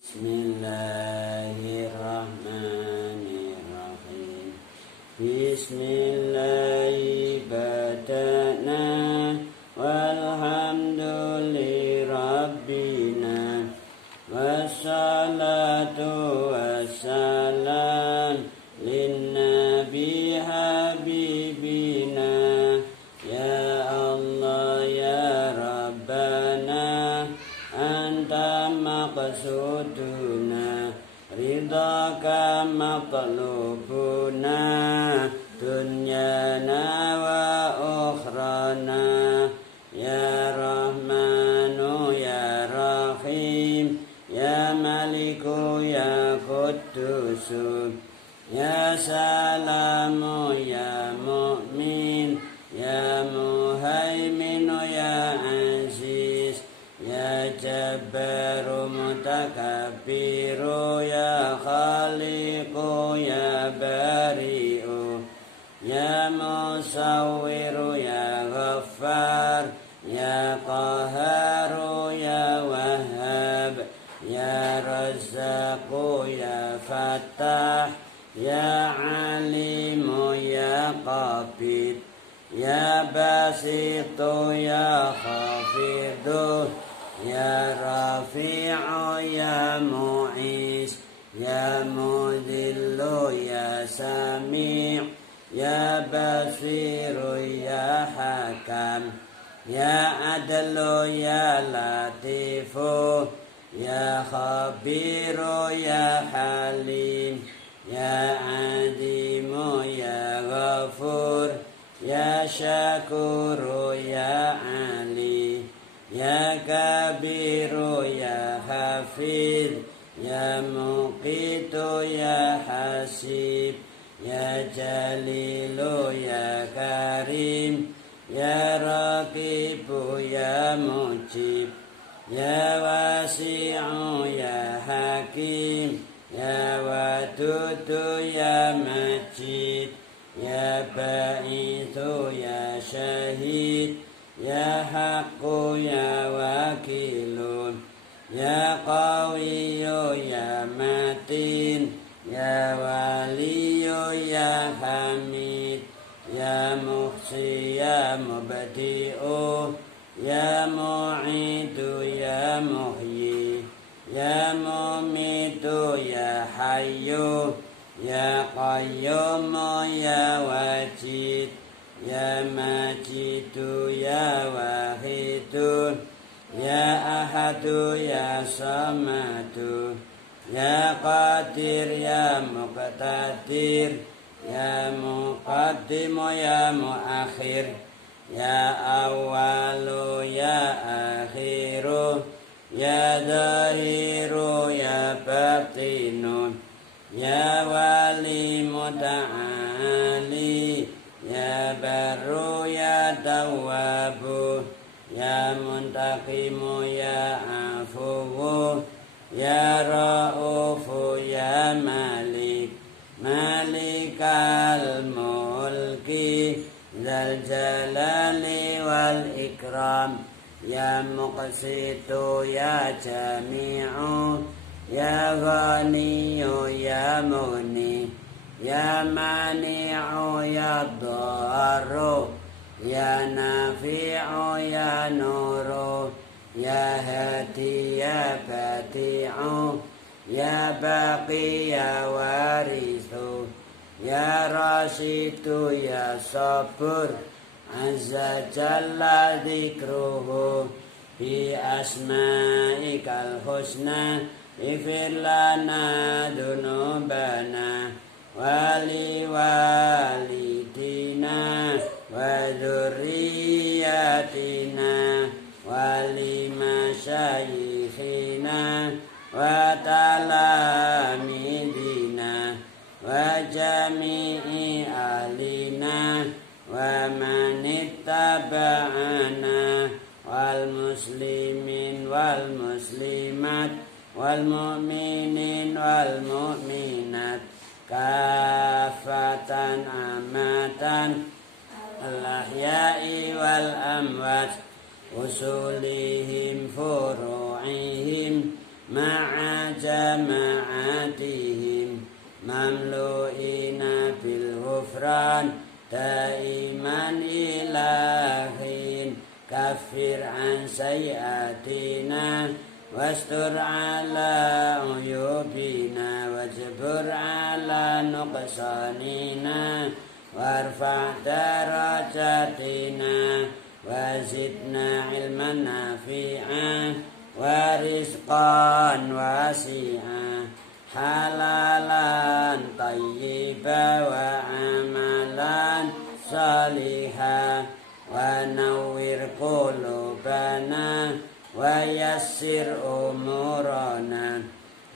Bismillahirrahmanirrahim. Bismillahi badana walhamdulillirabbina wassalatu wassalam linnabi habibina ya Allah ya Rabbana anta maqsuduna ridhaka matlubuna dunyana wa ukhrana ya Rahmanu ya Rahim ya Maliku ya Quddusu ya Salamu ya Mu'min ya Muhaiminu ya Aziz ya Jabbaru Mutakabbiru ya Khaliqu ya Bari'u ya Musawwiru ya Ghaffar ya Qaharu ya Wahhab ya Razzaqu ya Fattah ya Alimu ya Qabid ya Basitu ya Khafidu ya Rafi'u ya Mu'is ya Mudillu ya Sami' ya Basiru ya Hakam ya Adlu ya Latifu ya Khabiru ya Halim ya Adimu ya Ghafur ya Syakuru ya Ali ya Kabiru ya Hafid ya Muqitu ya Hasib ya Jalilu ya Karim ya Raqibu ya Mujib ya Wasi'u ya Hakim ya Wadudu ya Majid ya Ba'ithu ya Syahid ya Haqqu ya Wakilun ya Qawiyyu ya Matin ya Waliyu ya Hamid ya Muhsi ya Mubdi'u ya Mu'idu ya Muhyi ya Mumitu ya Hayyu ya Qayyumu ya Wajid ya Majidu ya Wahidu ya Ahadu ya Samadu ya Qadir ya Muqtadir ya Muqaddimu ya Muakhir ya Awalu ya Akhiru ya Zahiru ya Batinu ya Wali Muta'ali ya Barru ya Tawwabu ya Muntaqimu ya Afuwu ya Ra'ufu ya Malik Malikal Mulki Dzal Jalali wal Ikram ya Muqsitu ya Jami'u ya Ghaniyu ya Mughni ya Mani'u ya Dharru ya Nafi'u ya Nuru ya Hadi ya Bati'u ya Baqi ya Warithu ya Rashidu ya Sabur Azza Jalla Dzikruhu bi asma'ikal husna ighfir lana dunubana wali walidina wa dzurriyyatina wali masyayikhina wa talamidina wa jami'i alina wa manittaba'ana wal muslimin wal muslimat wal mu'minin wal mu'minat kafatan amatan al-ahya'i wal amwat usulihim furu'ihim ma'a jama'atihim mamlu'ina bil ghufran daiman ilahin kafir an sayiatina wastur ala uyubina wajbur ala nuqsanina warfa' darajatina wazidna ilman nafi'ah warizqan wasi'ah halalan tayyiba wa amalan salihah wa nawwir qulubana wa yassir umurana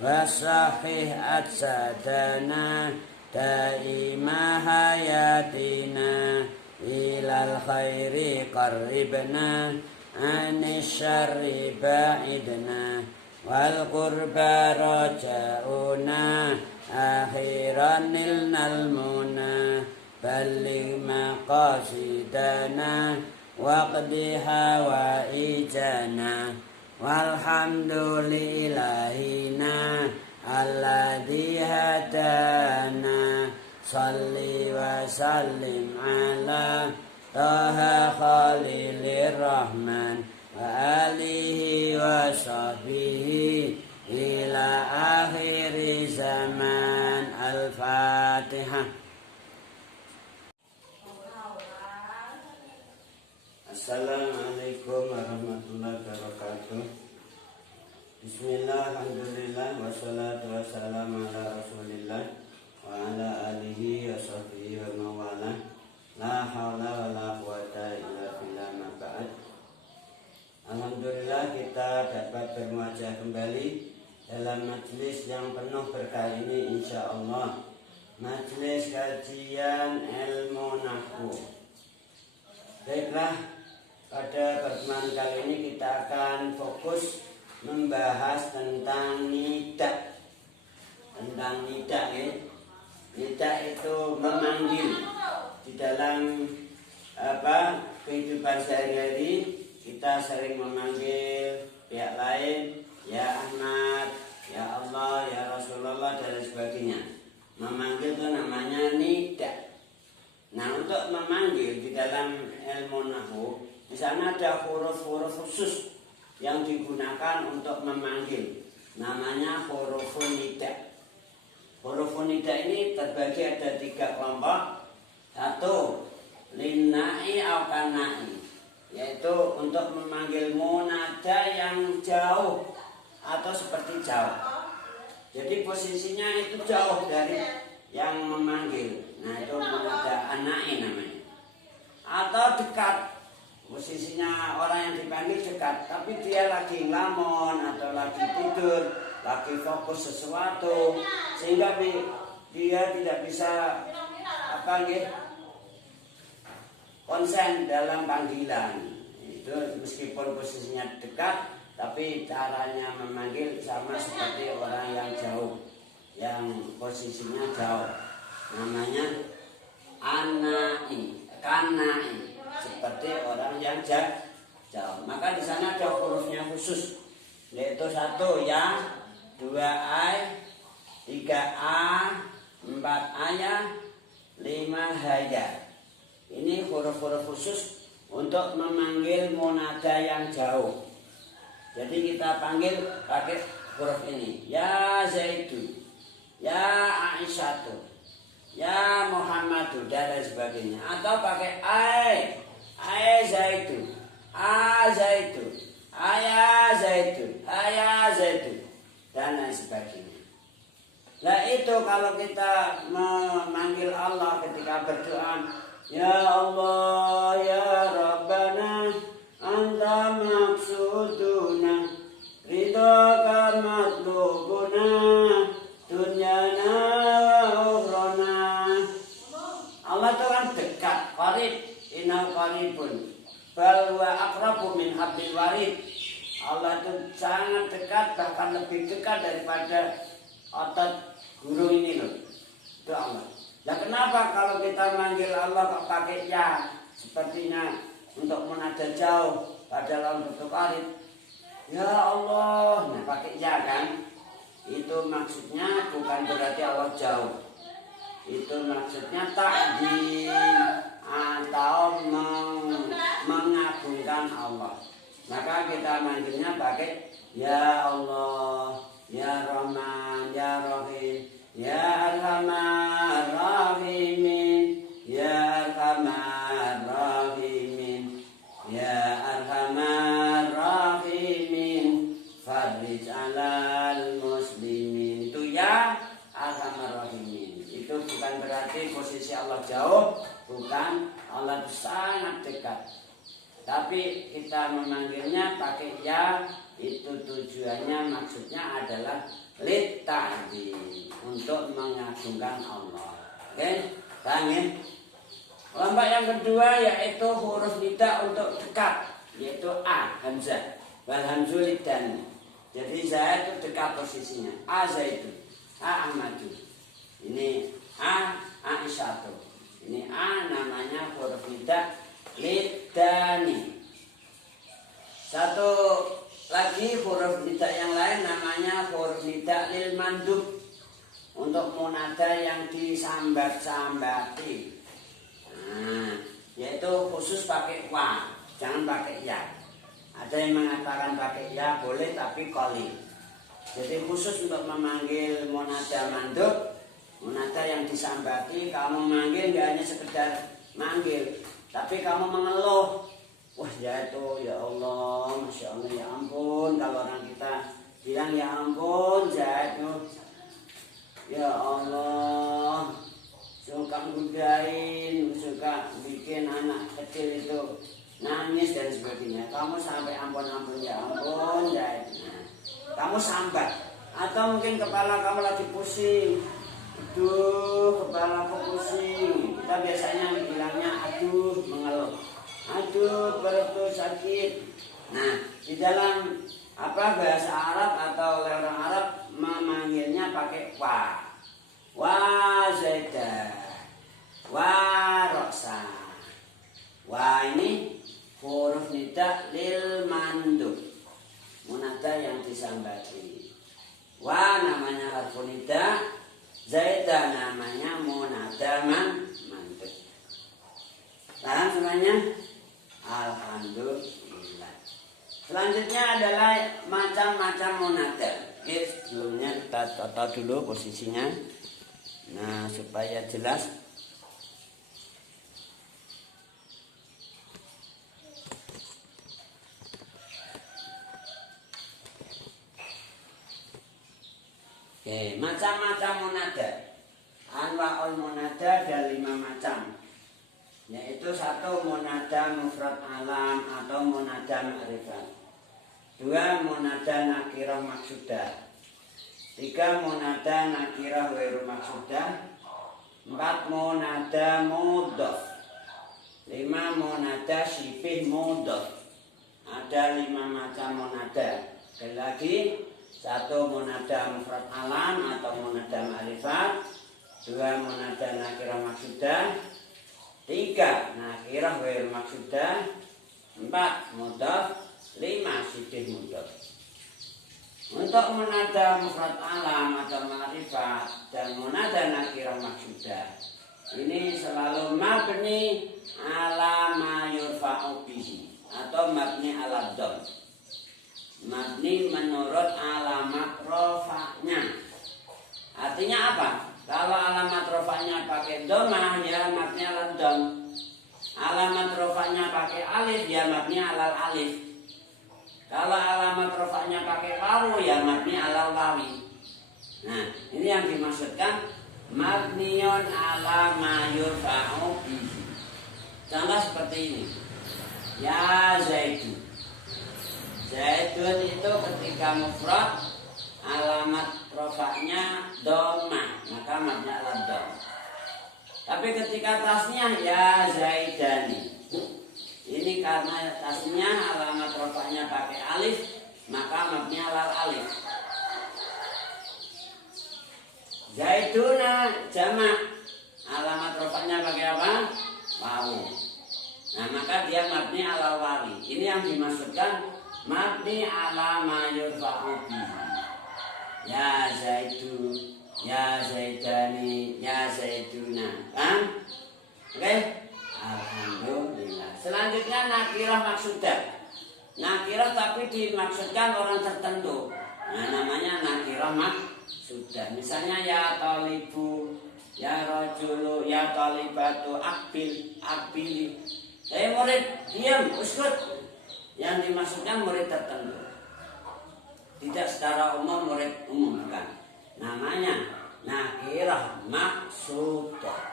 wa sahih ajsadana daima hayatina ilal khairi qarribna anis syarri ba'idna wal qurba raja'una akhiran nilnal muna balligh maqasidana waqdi hawaijana walhamdulillahina alladhi hadana salli wa sallim ala taha khalilir rahman wa alihi wa sahbihi ila akhiri zaman. Al-Fatihah. Assalamualaikum warahmatullahi wabarakatuh. Bismillah, alhamdulillah, wassalatu wassalamu ala rasulillah wa ala alihi wa sahbihi wa mawala. La hawla wa la quwata illa billah ma ba'd. Alhamdulillah kita dapat bermuajah kembali dalam majelis yang penuh berkah ini, insyaallah. Majelis kajian ilmu nahwu. Baiklah, pada pertemuan kali ini kita akan fokus membahas tentang nida. Tentang nida ya. Nida itu memanggil. Di dalam kehidupan sehari-hari kita sering memanggil pihak lain, ya Ahmad, ya Allah, ya Rasulullah dan sebagainya. Memanggil itu namanya nida. Nah, untuk memanggil di dalam ilmu nahwu, di sana ada huruf-huruf khusus yang digunakan untuk memanggil. Namanya huruf nida. Huruf nida ini terbagi ada 3 kelompok. 1, linnai au kanai, yaitu untuk memanggil munada yang jauh atau seperti jauh. Jadi posisinya itu jauh dari yang memanggil. Nah, itu munada anai namanya. Atau dekat, posisinya orang yang dipanggil dekat, tapi dia lagi ngelamun atau lagi tidur, lagi fokus sesuatu, sehingga dia tidak bisa konsen dalam panggilan. Itu meskipun posisinya dekat, tapi caranya memanggil sama seperti orang yang jauh, yang posisinya jauh. Namanya anai, kanai, seperti orang yang jauh. Maka di sana ada hurufnya khusus, yaitu 1 ya, 2 ai, 3 a, 4 ayah, 5 haya. Ini huruf-huruf khusus untuk memanggil munada yang jauh. Jadi kita panggil pakai huruf ini. Ya Zaidu, ya Aisyatu, ya Muhammadu dan sebagainya. Atau pakai ai Zaidu, a Zaidu, aya Zaidu, aya Zaidu dan lain sebagainya. Nah itu kalau kita memanggil Allah ketika berdoa, ya Allah, ya Rabbana, anta maksuduna, ridhoka matlubuna, dunyana wa ukhrana. Allah itu kan dekat, qarib, inna qaribun, bal wa aqrabu min hablil warid. Allah itu sangat dekat, bahkan lebih dekat daripada otot guru ini loh. Itu Allah. Nah kenapa kalau kita manggil Allah kok pakai ya? Sepertinya untuk menada jauh, padahal untuk qarib. Ya Allah, nah pakai ya kan? Itu maksudnya bukan berarti Allah jauh. Itu maksudnya takdim atau mengagungkan Allah. Maka kita manggilnya pakai ya Allah, ya Rahman, ya Rahim, ya Arhamar Rahimin, ya Arhamar Rahimin, ya Arhamar Rahimin, farij alal muslimin. Itu ya Arhamar Rahimin. Itu bukan berarti posisi Allah jauh, bukan, Allah sangat dekat. Tapi kita memanggilnya pakai ya, itu tujuannya maksudnya adalah litta'zim, untuk mengagungkan Allah. Oke, paham ya? Kelompok yang kedua yaitu huruf nida untuk dekat, yaitu a, hamzah, wal hamzu liddan. Jadi saya itu dekat posisinya. A Zaidu, A Ahmadu. Ini A Aisyatu. Ini A namanya huruf nida liddani. Satu lagi huruf nida yang lain namanya huruf nida lil mandub, untuk munada yang disambat-sambati. Nah, yaitu khusus pakai wa, jangan pakai ya. Ada yang mengatakan pakai ya boleh tapi qalil. Jadi khusus untuk memanggil munada mandub, munada yang disambati, kamu manggil gak hanya sekedar manggil, tapi kamu mengeluh. Wah ya itu, ya Allah, Masya Allah, ya ampun. Kalau orang kita bilang ya ampun, ya itu, ya Allah, suka gudain, suka bikin anak kecil itu nangis dan sebagainya. Kamu sampai ampun-ampun, ya ampun, ya itu. Nah, kamu sambat. Atau mungkin kepala kamu lagi pusing. Aduh, kepala aku pusing. Kita biasanya bilangnya aduh, mengeluh. Aduh, perutku sakit. Nah, di dalam bahasa Arab atau oleh orang Arab memanggilnya pakai wa. Wa zaidah, wa roksa. Wa ini huruf nida lil mandub, munada yang disambati. Wa namanya harfu nida, zaidah namanya munada mandub. Paham semuanya? Alhamdulillah. Selanjutnya adalah macam-macam munada. Sebelumnya kita tata dulu posisinya. Nah, supaya jelas. Oke, macam-macam munada. Anwaul munada ada 5 macam. Yaitu 1 munada mufrad alam atau munada ma'rifat, 2 munada nakirah maksudah, 3 munada nakirah ghairu maksudah, 4 munada mudhof, 5 munada syibih mudhof. Ada 5 macam munada. Sekali lagi, 1 munada mufrad alam atau munada ma'rifat, 2 munada nakirah maksudah, 3 nakirah ghairu maksudah, 4 mudhof, 5 syibih mudhof. Untuk munada mufrad alam atau ma'rifat dan munada nakirah maksudah, ini selalu mabni ala ma yurfa'u bihi atau mabni ala dhom. Mabni menurut alamat rofa'nya. Artinya apa? Kalau alamat rofa'nya pakai domah, ya mabni ala dom. Alamat rofa'nya pakai alif, ya mabni ala alif. Kalau alamat rofa'nya pakai wawu, ya mabni ala wawi. Nah, ini yang dimaksudkan mabniun ala ma yurfa'u bihi. Contoh seperti ini. Ya Zaidun. Zaidun itu ketika mufrad, alamat rofa'nya domah, maka mabni ala dom. Tapi ketika tasnya ya Zaidani, ini karena tasnya alamat rofa'nya pakai alif, maka mabni ala alif. Zaiduna jamak, alamat rofa'nya pakai apa? Wawu. Nah, maka dia mabni ala wawi. Ini yang dimaksudkan mabni ala ma yurfa'u bihi. Ya Zaidu, ya Zaidani, ya Zaiduna. Kan? Oke? Alhamdulillah. Selanjutnya nakirah maksudah. Nakirah tapi dimaksudkan orang tertentu. Nah, namanya nakirah maksudah. Misalnya ya talibu, ya rajulu, ya talibatu, akbili. Murid, diam, uskut. Yang dimaksudkan murid tertentu. Tidak secara umum murid umum, bukan. Namanya nakirah maksudah.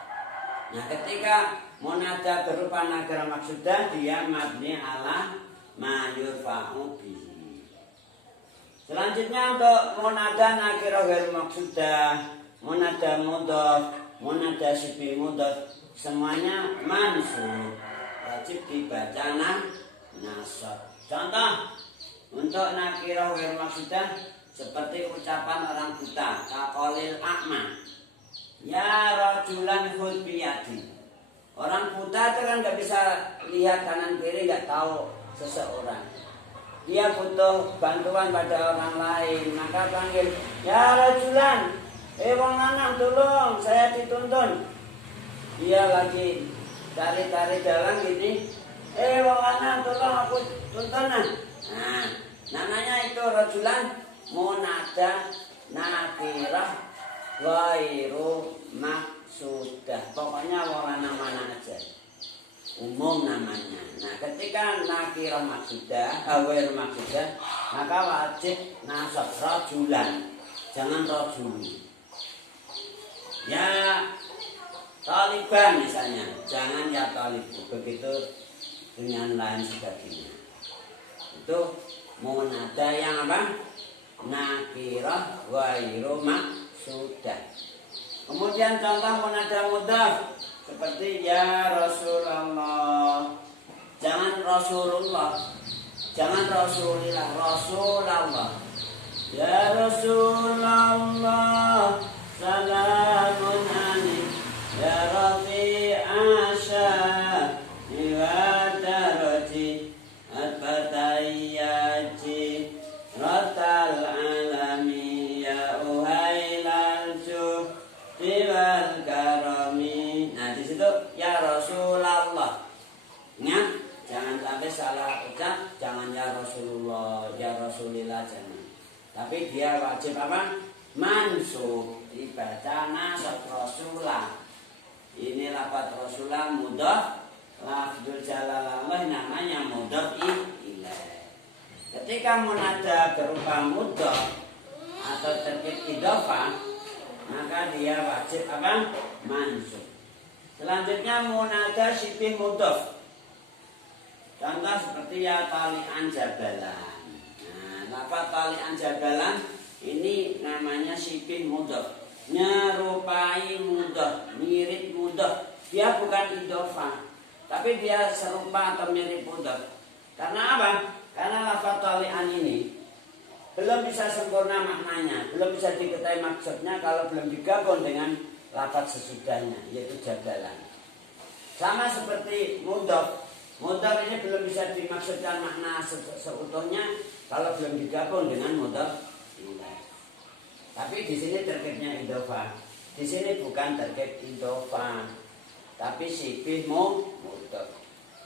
Nah, ketika munada berupa nakirah maksudah, dia mabni ala ma yurfa'u bihi. Selanjutnya untuk munada nakirah ghair maksudah, munada mudhaf, munada sifil mudhaf, semuanya mansub. Wajib dibaca nasab. Contoh untuk nakirah ghair maksudah seperti ucapan orang buta, kaqaulil a'ma. Ya rajulan khudh biyadi. Orang buta itu kan nggak bisa lihat kanan kiri, nggak tahu seseorang. Dia butuh bantuan pada orang lain, maka panggil, ya rajulan, wong lanang tolong, saya dituntun. Dia lagi cari-cari jalan gini, wong lanang tolong aku tuntun. Nah, namanya itu rajulan munada nakirah ghairu maksudah. Pokoknya wong lanang mana aja, umum namanya. Nah, ketika nakirah maksudah, ghairu maksudah, maka wajib nasab rajulan, jangan rajulu. Ya taliban misalnya, jangan ya talibu. Begitu dengan lain sebagainya. Itu munada yang apa? Nakirah ghairu maksudah. Kemudian contoh munada mudhaf seperti ya Rasulullah. Jangan Rasulullah, jangan Rasulillah, Rasulullah. Ya Rasulullah, salamun alaik ya rafi'a sya'ni wa darati at-fatayyaji ratal alami ya uhailal juhdi wal karami. Nah, di situ ya Rasulullah. Ingat, jangan sampai salah ucap, jangan ya Rasulullah, ya Rasulillah, jangan. Tapi dia wajib apa? Mansub, dibaca nasab Rasulah. Ini lafaz Rasulah mudhaf, lafzul jalalallah namanya mudhaf ilaih. Ketika munada berupa mudhaf atau terkait idhofah, maka dia wajib apa? Mansub. Selanjutnya munada sifih mudhaf. Contoh seperti ya tali'an jabalan. Nah, lafaz tali'an jabalan ini namanya sifih mudhaf. Nyerupai mudhaf, mirip mudhaf. Dia bukan idhofah, tapi dia serupa atau mirip mudhaf. Karena apa? Karena lafaz tali'an ini belum bisa sempurna maknanya, belum bisa diketahui maksudnya kalau belum digabung dengan lafaz sesudahnya, yaitu jabalan. Sama seperti mudhaf. Mudhaf ini belum bisa dimaksudkan makna seutuhnya kalau belum digabung dengan mudhaf ilaih. Tapi di sini terkibnya idhofah. Di sini bukan terkib idhofah, tapi sifih mudhaf.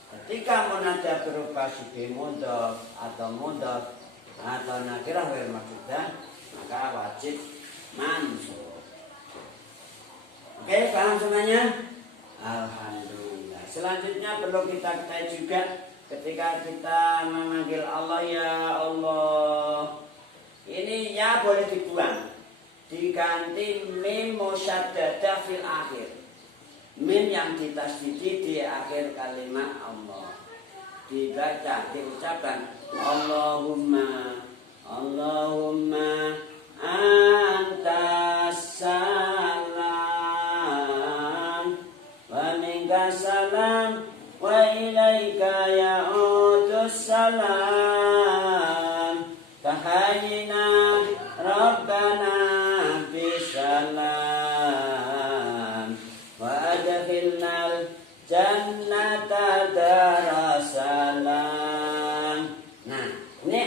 Ketika munada berupa sifih mudhaf atau mudhaf atau nakirah ghair maksudah, maka wajib mansub. Oke, paham semuanya? Alhamdulillah. Selanjutnya perlu kita ketahui juga ketika kita memanggil Allah ya Allah. Ini ya boleh dibuang, diganti mim musyaddadah fil akhir. Mim yang ditasdidi di akhir kalimat Allah. Dibaca, diucapkan Allahumma Allahumma antas salam wa minkas salam wa ilaika ya'udus salam tahayyina rabbana bisalam wa adkhilnal jannata darasalam. Nah, ini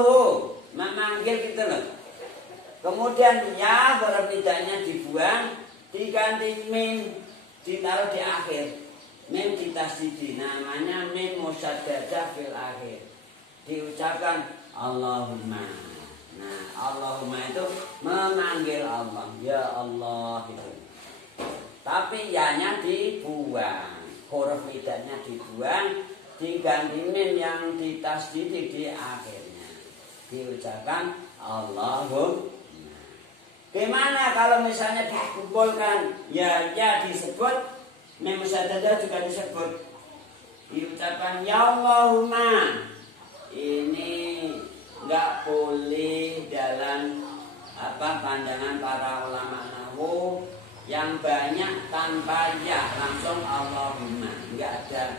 Allahu, memanggil gitu loh. Kemudian ya huruf nidanya dibuang, diganti mim, ditaruh di akhir. Mim ditasdidi, namanya mim musyaddadah fil akhir. Diucapkan Allahumma. Nah, Allahumma itu memanggil Allah, ya Allah gitu. Tapi ya-nya dibuang, huruf nidanya dibuang, diganti mim yang ditasdidi di akhirnya. Diucapkan Allahumma. Gimana kalau misalnya dikumpulkan ya disebut mim musyaddadah juga disebut. Diucapkan ya Allahumma. Ini enggak boleh dalam pandangan para ulama nahwu yang banyak tanpa ya, langsung Allahumma, enggak ada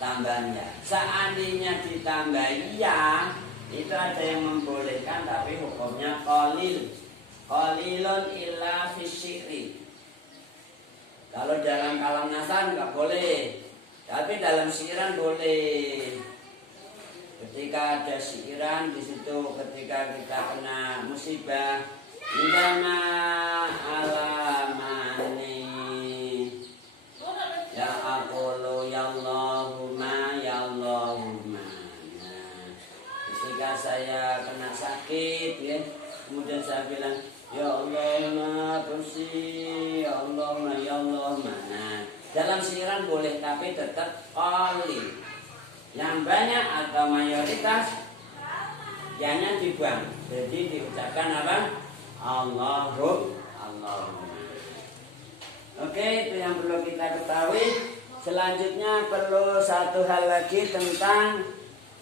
tambahan ya. Seandainya ditambah ya, itu ada yang membolehkan tapi hukumnya qalil. Qalilun illa fisyiri. Kalau dalam kalam nasan enggak boleh, tapi dalam syiran boleh. Ketika ada syiran di situ, ketika kita kena musibah, indana alamani ya aqulu ya Allahumma ya Allahumma. Nah, ketika saya kena sakit ya, kemudian saya bilang ya Allahumma kursi ya Allahumma ya Allahumma. Nah, dalam syiran boleh tapi tetap qalil. Yang banyak atau mayoritas ya-nya dibuang. Jadi diucapkan apa? Allahumma. Oke, itu yang perlu kita ketahui. Selanjutnya perlu satu hal lagi tentang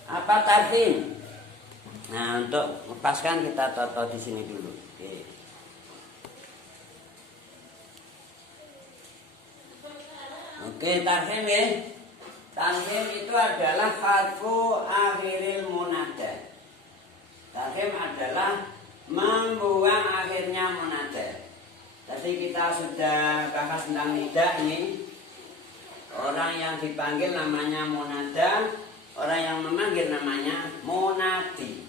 apa tarhim. Nah, untuk lepaskan kita toto di sini dulu. Oke, tarhim ya. Tarhim itu adalah hadfu akhiril munada. Tarhim adalah membuang akhirnya munada. Tadi kita sudah bahas tentang nida ini. Orang yang dipanggil namanya munada, orang yang memanggil namanya munadi.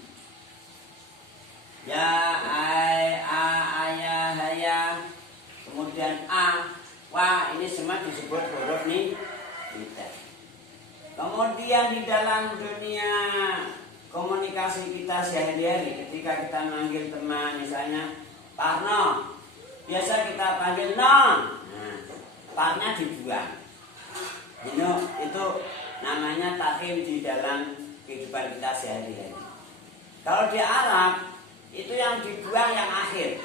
Ya, ai, a, ayah, haya. Kemudian a, wa, ini semua disebut huruf nida. Kemudian di dalam dunia komunikasi kita sehari-hari, ketika kita manggil teman, misalnya Parno, biasa kita panggil non, nah, parnya dibuang. Itu namanya tarhim di dalam kehidupan kita sehari-hari. Kalau di Arab itu yang dibuang yang akhir.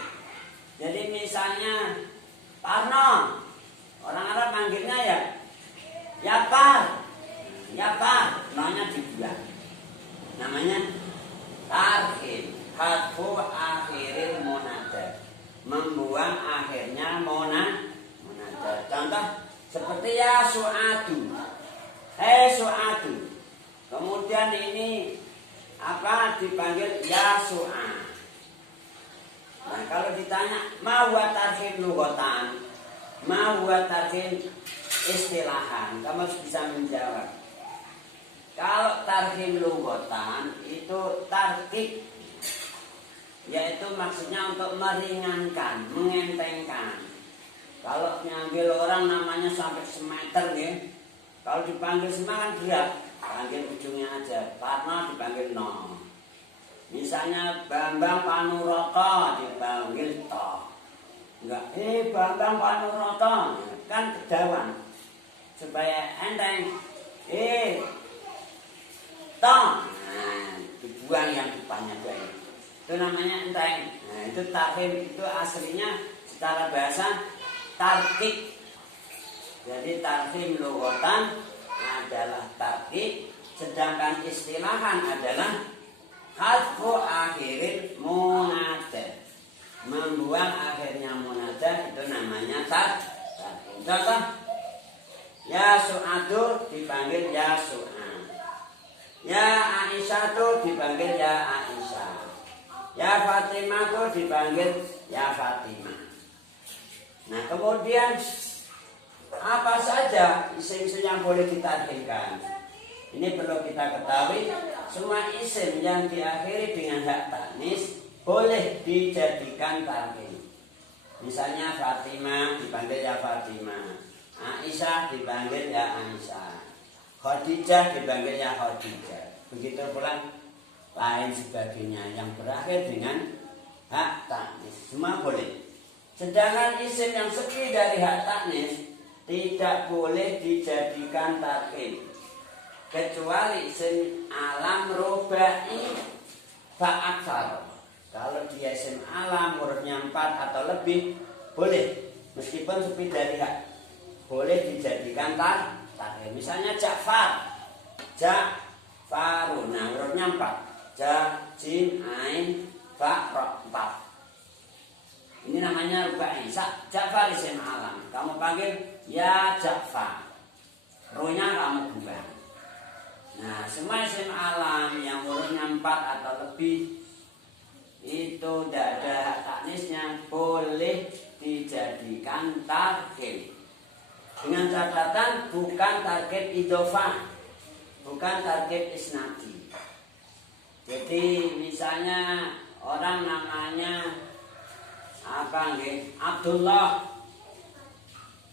Jadi misalnya Parno, orang Arab manggilnya ya par. Ya Pak, namanya dibuang. Namanya tarhim, hadfu akhiril munada. Membuang akhirnya munada. Contoh seperti ya su'adu. Hei su'adu. Kemudian ini apa dipanggil ya su'a. Nah, kalau ditanya ma huwa tarhim lughatan, ma huwa tarhim istilahan, kamu harus bisa menjawab. Kalau tarhim lughatan itu tarkib, yaitu maksudnya untuk meringankan, mengentengkan. Kalau ngambil orang namanya sampai semeter ya, kalau dipanggil semua kan berat, panggil ujungnya aja. Parno dipanggil no. Misalnya Bambang Panuroto dipanggil to. Enggak, Bambang Panuroto kan kedawan supaya enteng. Nah, dibuang yang depannya banyak. Itu namanya enteng. Nah, itu tarhim itu aslinya secara bahasa tarkik. Jadi tarhim lughatan adalah tarkik, sedangkan istilahan adalah hadfu akhiril munada. Membuang akhirnya munada itu namanya tarhim. Contoh ya su'adu dipanggil ya su'a. Ya Aisyah itu dipanggil ya Aisyah. Ya Fatimah itu dipanggil ya Fatimah. Nah, kemudian apa saja isim-isim yang boleh ditarhimkan? Ini perlu kita ketahui. semua isim yang diakhiri dengan hak tanis boleh dijadikan tarhim. Misalnya Fatimah dipanggil ya Fatimah, Aisyah dipanggil ya Aisyah, Khadijah dipanggil ya Khadijah. Begitu pula lain sebagainya yang berakhir dengan hak tanis semua boleh. Sedangkan isim yang segi dari hak tanis tidak boleh dijadikan tarhim kecuali isim alam rubai fa'aksar. Kalau dia isim alam hurufnya 4 atau lebih boleh, meskipun sepi dari hak, boleh dijadikan tarhim. Misalnya Ja'far, Ja'faru, nah hurufnya 4, Ja, Jim, Ain, Fa, Ra, 4. Ini namanya rubai. Ja'far isim alam, kamu panggil ya Ja'far, ruhnya kamu buang. Nah, semua isim alam yang hurufnya 4 atau lebih itu tidak ada hak taknisnya, boleh dijadikan tarhim. Dengan catatan bukan target idhofah, bukan target isnadi. Jadi misalnya orang namanya apa nggih? Abdullah.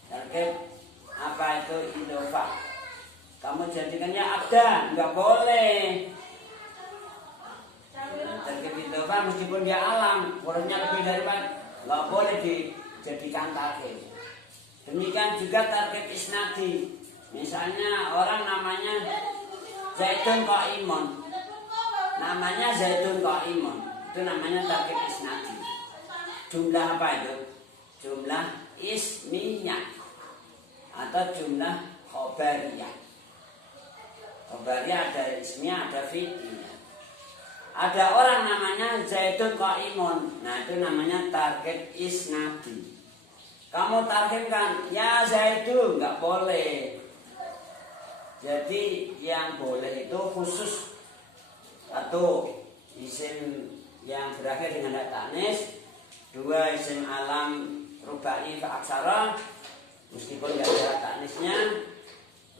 Target apa itu idhofah? Kamu jadikannya abdan, enggak boleh. Target idhofah meskipun dia alam, hurufnya lebih dari 4, enggak boleh dijadikan tarhim. Demikian juga target isnadi. Misalnya orang namanya Zaidun Qaimun. Namanya Zaidun Qaimun. Itu namanya target isnadi. Jumlah apa itu? Jumlah ismiyah atau jumlah khobariyah. Khobariyah ada ismiyah, ada fi'liyah. Ada orang namanya Zaidun Qaimun. Nah itu namanya target isnadi. Kamu tarhimkan ya Zaidun, nggak boleh. Jadi yang boleh itu khusus satu isim yang berakhir dengan hak tanis, 2 isim alam rubai fa'aksara meskipun nggak ada hak tanisnya,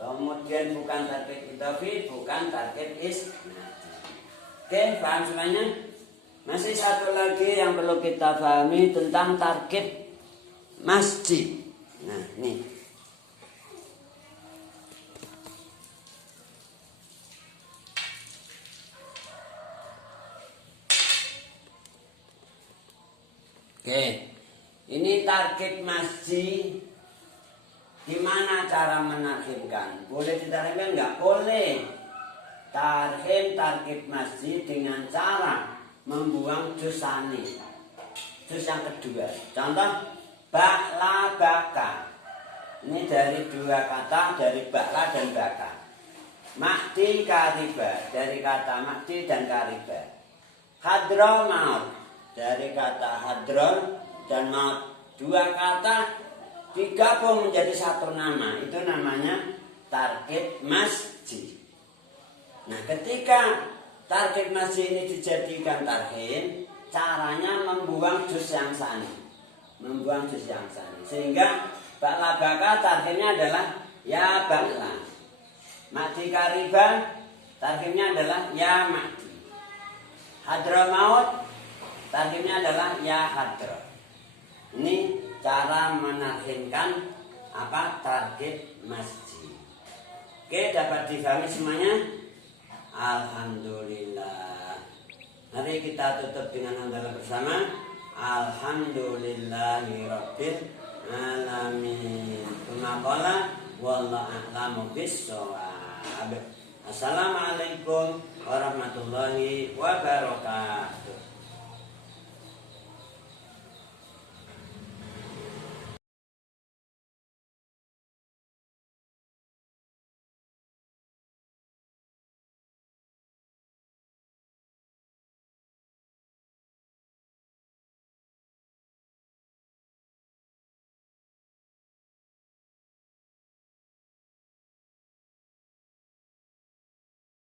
kemudian bukan target idhofi, bukan target isnadi. Oke, paham semuanya? Masih satu lagi yang perlu kita pahami tentang target masjid. Nah, ini. Oke. Ini target masjid. Gimana cara menarhimkan? Boleh ditarhimkan enggak? Boleh. Tarhim target masjid dengan cara membuang juz tsani. Juz yang kedua. Contoh Ba'la baka. Ini dari 2 kata, dari ba'la dan baka. Makdi kariba, dari kata makdi dan kariba. Hadron maut, dari kata hadron dan maut. 2 kata digabung menjadi satu nama. Itu namanya target masjid. Nah, ketika target masjid ini dijadikan tarhim, caranya membuang juz yang tsani. Membuang juz yang tsani. Sehingga ba'la baka tarhimnya adalah ya ba'la. Makdi kariban tarhimnya adalah ya makdi. Hadra maut tarhimnya adalah ya hadra. Ini cara menarhimkan apa target masjid. Oke, dapat difahami semuanya? Alhamdulillah. Mari kita tutup dengan hamdalah bersama. Alhamdulillahirabbil alamin. Tsumma qala wallahu a'lamu bis-shawab. Assalamualaikum warahmatullahi wabarakatuh.